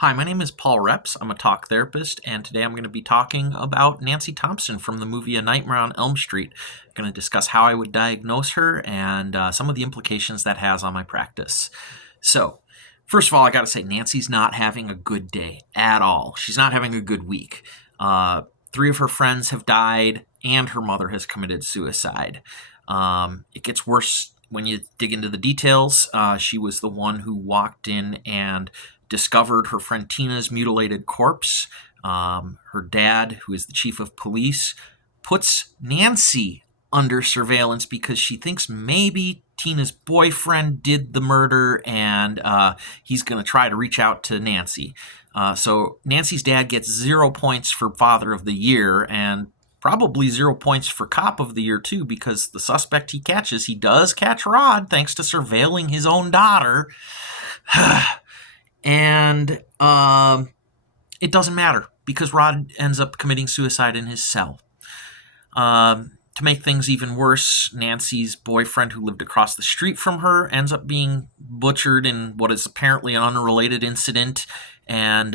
Hi, my name is Paul Reps. I'm a talk therapist, and today I'm going to be talking about Nancy Thompson from the movie A Nightmare on Elm Street. I'm going to discuss how I would diagnose her and some of the implications that has on my practice. So, first of all, I got to say, Nancy's not having a good day at all. She's not having a good week. Three of her friends have died, and her mother has committed suicide. It gets worse when you dig into the details. She was the one who walked in and discovered her friend Tina's mutilated corpse. Her dad, who is the chief of police, puts Nancy under surveillance because she thinks maybe Tina's boyfriend did the murder, and he's going to try to reach out to Nancy. So Nancy's dad gets 0 points for Father of the Year, and probably 0 points for Cop of the Year, too, because the suspect he does catch Rod thanks to surveilling his own daughter. And it doesn't matter because Rod ends up committing suicide in his cell. To make things even worse, Nancy's boyfriend, who lived across the street from her, ends up being butchered in what is apparently an unrelated incident. And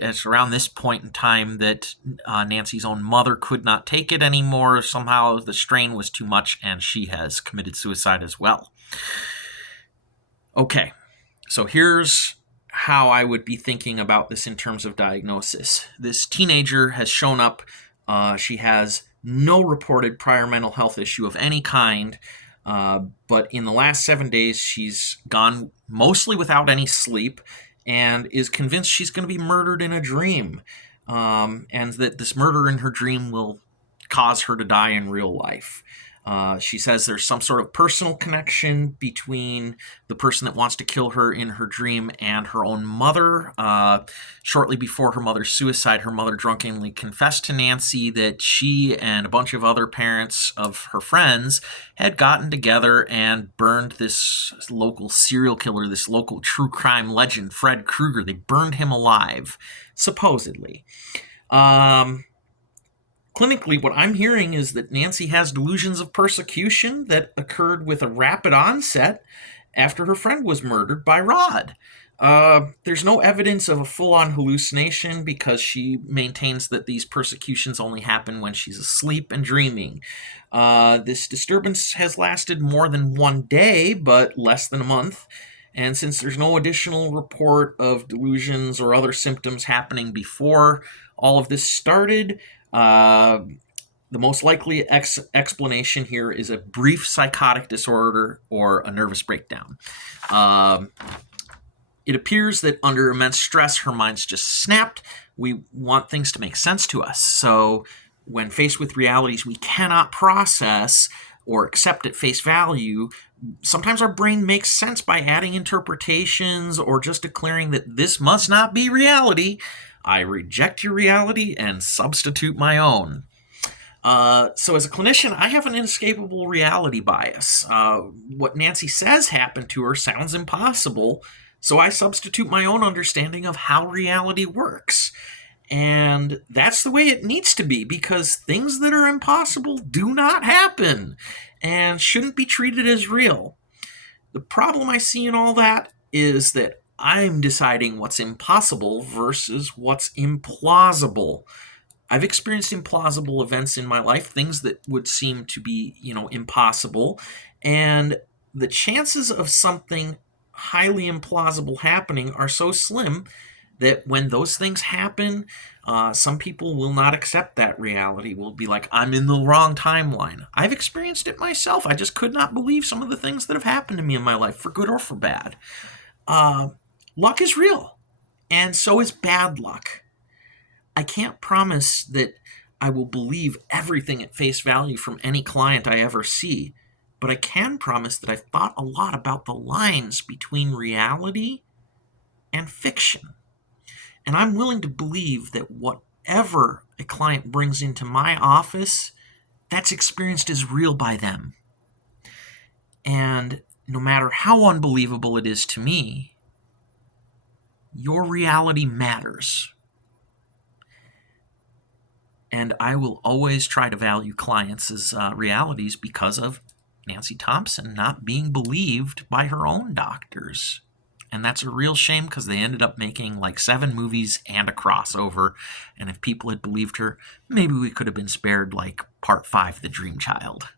it's around this point in time that Nancy's own mother could not take it anymore. Somehow the strain was too much, and she has committed suicide as well. Okay, so here's how I would be thinking about this in terms of diagnosis. This teenager has shown up. She has no reported prior mental health issue of any kind, but in the last 7 days, she's gone mostly without any sleep and is convinced she's going to be murdered in a dream, and that this murder in her dream will cause her to die in real life. She says there's some sort of personal connection between the person that wants to kill her in her dream and her own mother. Shortly before her mother's suicide, her mother drunkenly confessed to Nancy that she and a bunch of other parents of her friends had gotten together and burned this local serial killer, this local true crime legend, Fred Krueger. They burned him alive, supposedly. Clinically, what I'm hearing is that Nancy has delusions of persecution that occurred with a rapid onset after her friend was murdered by Rod. There's no evidence of a full-on hallucination because she maintains that these persecutions only happen when she's asleep and dreaming. This disturbance has lasted more than 1 day, but less than a month. And since there's no additional report of delusions or other symptoms happening before all of this started, the most likely explanation here is a brief psychotic disorder or a nervous breakdown. It appears that under immense stress, her mind's just snapped. We want things to make sense to us. So when faced with realities we cannot process or accept at face value, sometimes our brain makes sense by adding interpretations or just declaring that this must not be reality. I reject your reality and substitute my own. So as a clinician, I have an inescapable reality bias. What Nancy says happened to her sounds impossible, so I substitute my own understanding of how reality works. And that's the way it needs to be, because things that are impossible do not happen and shouldn't be treated as real. The problem I see in all that is that I'm deciding what's impossible versus what's implausible. I've experienced implausible events in my life, things that would seem to be, impossible, and the chances of something highly implausible happening are so slim that when those things happen, some people will not accept that reality, will be like, I'm in the wrong timeline. I've experienced it myself. I just could not believe some of the things that have happened to me in my life, for good or for bad. Luck is real, and so is bad luck. I can't promise that I will believe everything at face value from any client I ever see, but I can promise that I've thought a lot about the lines between reality and fiction. And I'm willing to believe that whatever a client brings into my office, that's experienced as real by them. And no matter how unbelievable it is to me, your reality matters. And I will always try to value clients as realities because of Nancy Thompson not being believed by her own doctors. And that's a real shame because they ended up making like 7 movies and a crossover. And if people had believed her, maybe we could have been spared like part 5, The Dream Child.